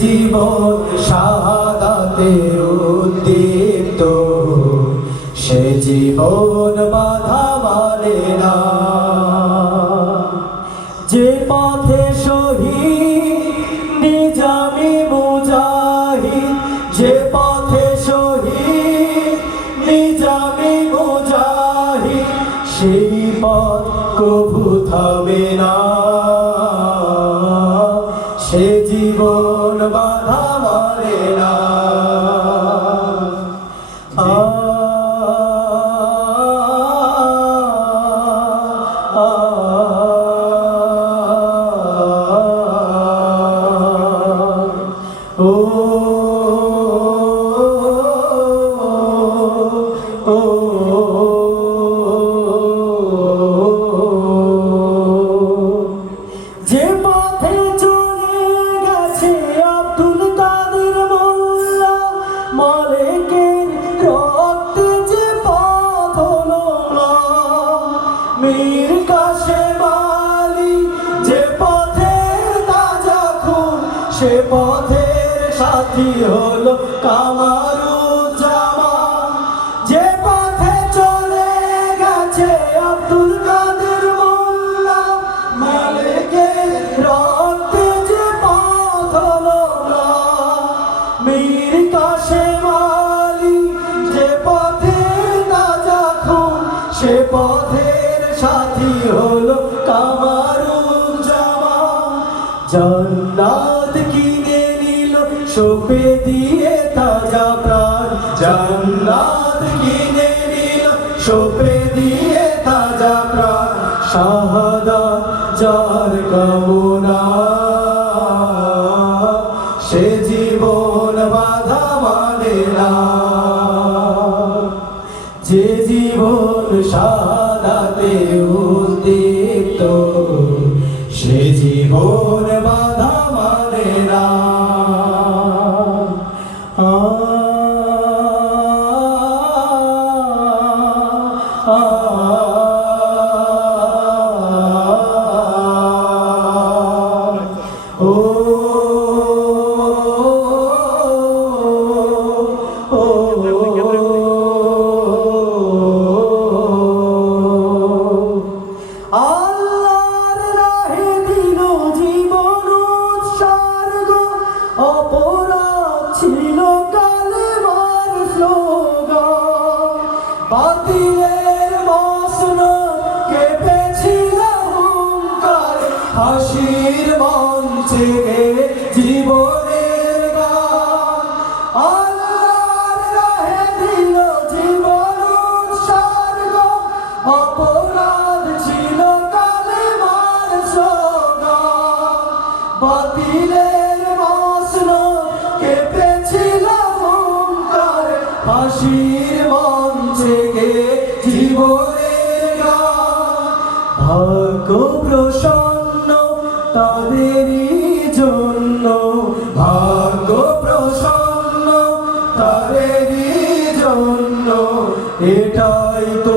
জীবন শাহাদাতে উদ্দীপ্ত। সে জীবন বাধা মানে না। যে পথে শহীদ নিজামি মুজাহিদ। যে পথে শহীদ নিজামি মুজাহিদ। সেই পথ কভু থামে না। সে জীবন বাধা মারে না যে পথে কাশেম আলী যে সে পথের সাথী কামারুজ্জামান যে পথে চলে গেছে মোল্লা যে পথ যে খুন, সে পথের সাথী হলো জামা জান্নাত কিনে নিল, সোপে দিয়ে তাজা প্রাণ। জান্নাত কিনে নিল, সোপে দিয়ে তাজা প্রাণ। শাহাদা যার কামনা জীবন সাদাতে উদ্দীপ্ত। সে জীবন বাধা হাসির মঞ্চে জীবনের গান। আল্লাহর রাহে জীবন উৎসর্গ। অপরাধ ছিল কালেমার স্লোগান। বাতিলের মসন কেঁপেছিল হুঙ্কার হাসির মঞ্চে জীবনের গান। ভাগ্য প্রসন্ন তাদেরই জন্য ভাগ্য প্রসন্ন তাদেরই জন্য এটাই তো